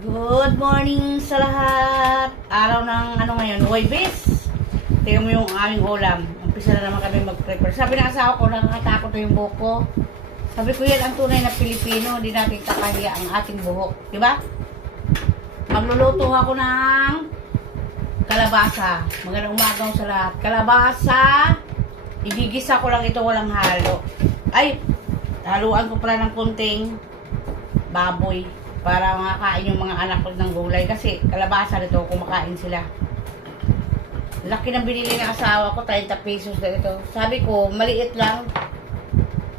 Good morning sa lahat. Araw ng ano ngayon, Huwebes. Tingnan mo yung aming ulam. Umpisa na naman kami mag-prepare. Sabi ng asawa ko, nakakatakot na yung buhok ko. Sabi ko yan ang tunay na Pilipino, hindi natin kakahiya ang ating buhok. Di ba? Magluluto ako ng kalabasa. Magandang umaga sa lahat. Kalabasa, igigisa ko lang ito, walang halo. Ay, haluan ko pala ng kunting baboy para makakain yung mga anak ko ng gulay. Kasi kalabasa nito kumakain sila. Laki ng binili ng asawa ko 30 pesos na ito. Sabi ko maliit lang.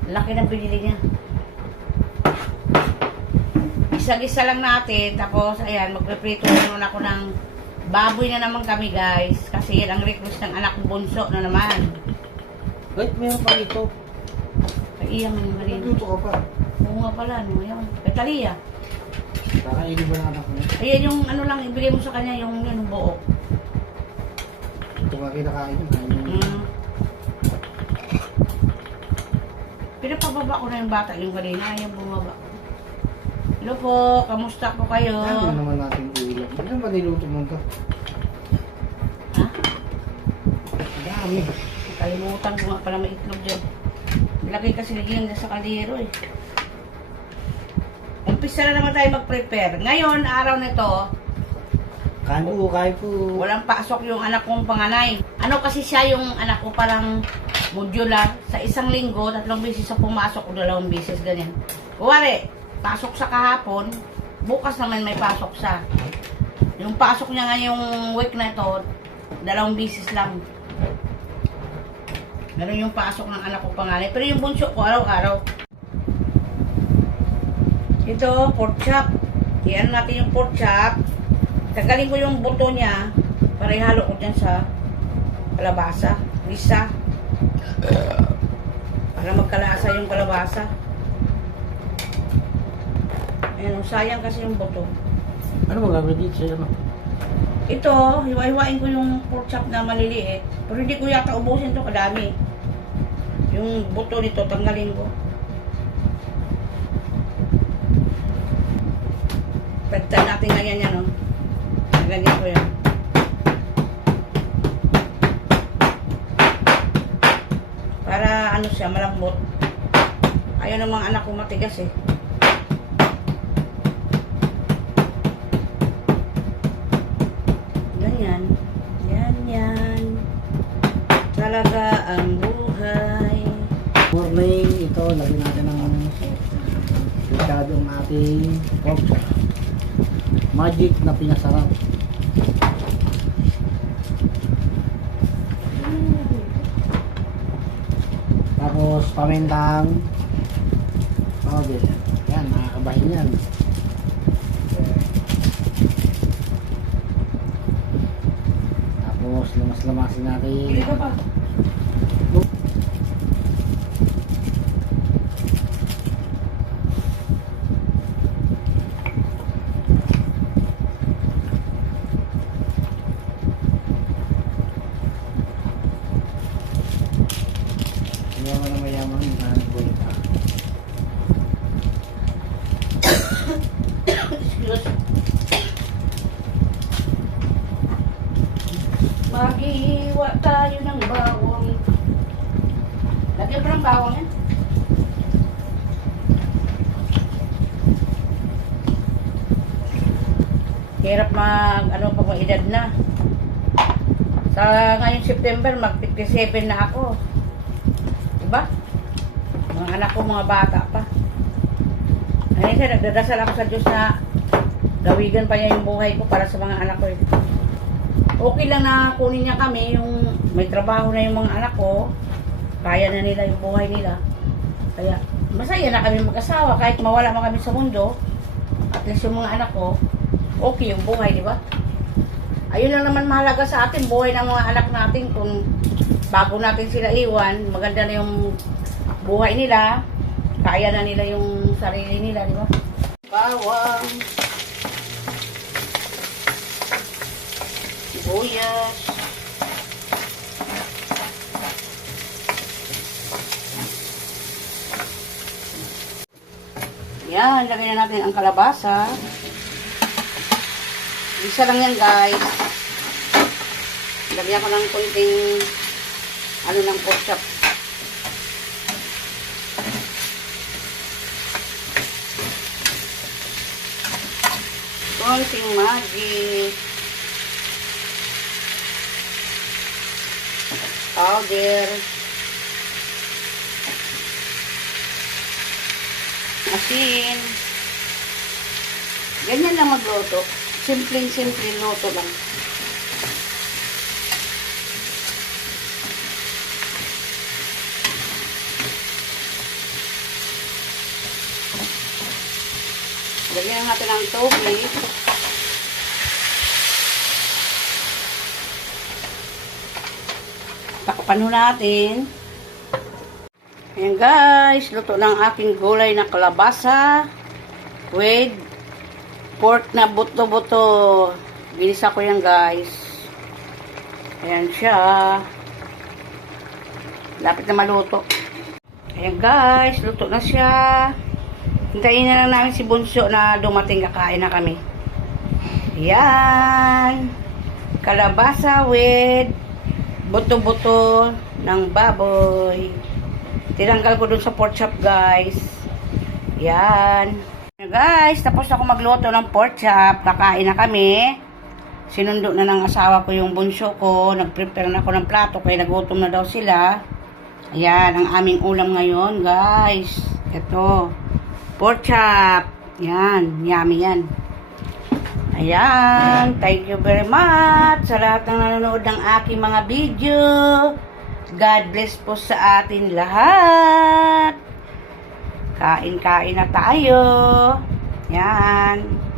Laki ng binili niya. Isa-gisa lang natin tapos ayan magpiprito naman ako ng baboy na naman kami guys. Kasi yan ang request ng anak ko bunso na naman. Wait, meron pa dito. kaiyan mo naman rin Nagluto ka pa. oo nga pala no yun Katalia Kakainin ba ng anak mo? ayan yung ano lang ibigay mo sa kanya yung yung buo Ito nga kinakain yun. Kain yun. Mm. Pinapababa ko na yung bata yung kanina, yung bumaba. Hello po, kamusta po kayo? Ano naman natin ulam? Ano naman niluto mo to? Ha? Ang dami. Kalimutan ko nga pala may itlog dyan. Lagay kasi lagyan dyan sa kaldero eh. Umpisa na naman tayo mag-prepare. Ngayon, araw nito, Kain po, kain po. walang pasok yung anak kong panganay. Ano kasi siya yung anak ko parang modular. Sa isang linggo, tatlong beses sa pumasok o dalawang beses ganyan. Kuwari, pasok sa kahapon, bukas naman may pasok sa. Yung pasok niya nga yung week na ito, dalawang beses lang. Ganun yung pasok ng anak ko panganay. Pero yung bunso ko, araw-araw. Ito, pork chop. Iyan natin yung pork chop. Tanggalin ko yung buto niya para ihalo ko dyan sa kalabasa. Lisa. Para magkalasa yung kalabasa. Ayan, oh, sayang kasi yung buto. Ano mo gagawin dito sa ano? Ito, hiwa-hiwain ko yung pork chop na maliliit. Pero hindi ko yata ubusin to kadami. Yung buto nito, tanggalin ko. Pagtan natin ganyan yan, no? Ganyan ko yan. Para ano siya, malambot. Ayaw ng mga anak ko matigas eh. Ganyan. Yan, yan. Talaga ang buhay. Morning, ito, lagyan natin ng ang ating chop. Magic na pinasarap. Tapos pamintang powder. Yan, nakakabahin yan. Tapos lamas-lamasin natin. Pili ka pa. Mayaman na mayaman, mahanap buhay pa. Excuse. Maghihiwa tayo ng bawang. Lagyan pa ng bawang yan. Hirap mag, ano pa kung edad na. Sa ngayong September, mag 57 na ako. Diba? Mga anak ko, mga bata pa. Ngayon siya, nagdadasal ako sa Diyos na gawigan pa niya yung buhay ko para sa mga anak ko. Okay lang na kunin niya kami, yung may trabaho na yung mga anak ko, kaya na nila yung buhay nila. Kaya, masaya na kami mag-asawa, kahit mawala man kami sa mundo, at least yung mga anak ko, okay yung buhay, di ba? Ayun lang naman mahalaga sa atin, buhay ng mga anak natin, kung bago natin sila iwan, maganda na yung buhay nila, kaya na nila yung sarili nila, di ba? Bawang. Sibuyas. Yan, lagyan na natin ang kalabasa. Isa lang yan guys. Lagyan ko ng kunting ano ng chop. Konting magic. Powder. Asin. Ganyan lang magluto. Simpleng-simpleng luto lang. Lagyan natin ng tubig. Takpan natin. Ayan guys, luto ng aking gulay na kalabasa with pork na buto-buto. Ginisa ko yan guys. Ayan siya. Lapit na maluto. Ayan guys, luto na siya. Hintayin na lang namin si Bunso na dumating kakain na kami. Ayan. Kalabasa with buto-buto ng baboy. Tinanggal ko dun sa pork chop, guys. Yan. Guys, tapos ako magluto ng pork chop. Kakain na kami. Sinundo na ng asawa ko yung bunso ko. Nag-prepare na ako ng plato kaya nagutom na daw sila. Ayan, ang aming ulam ngayon, guys. Ito. Pork chop. Yan, yummy yan. Ayan, thank you very much sa lahat ng nanonood ng aking mga video. God bless po sa atin lahat. Kain-kain na tayo. Yan.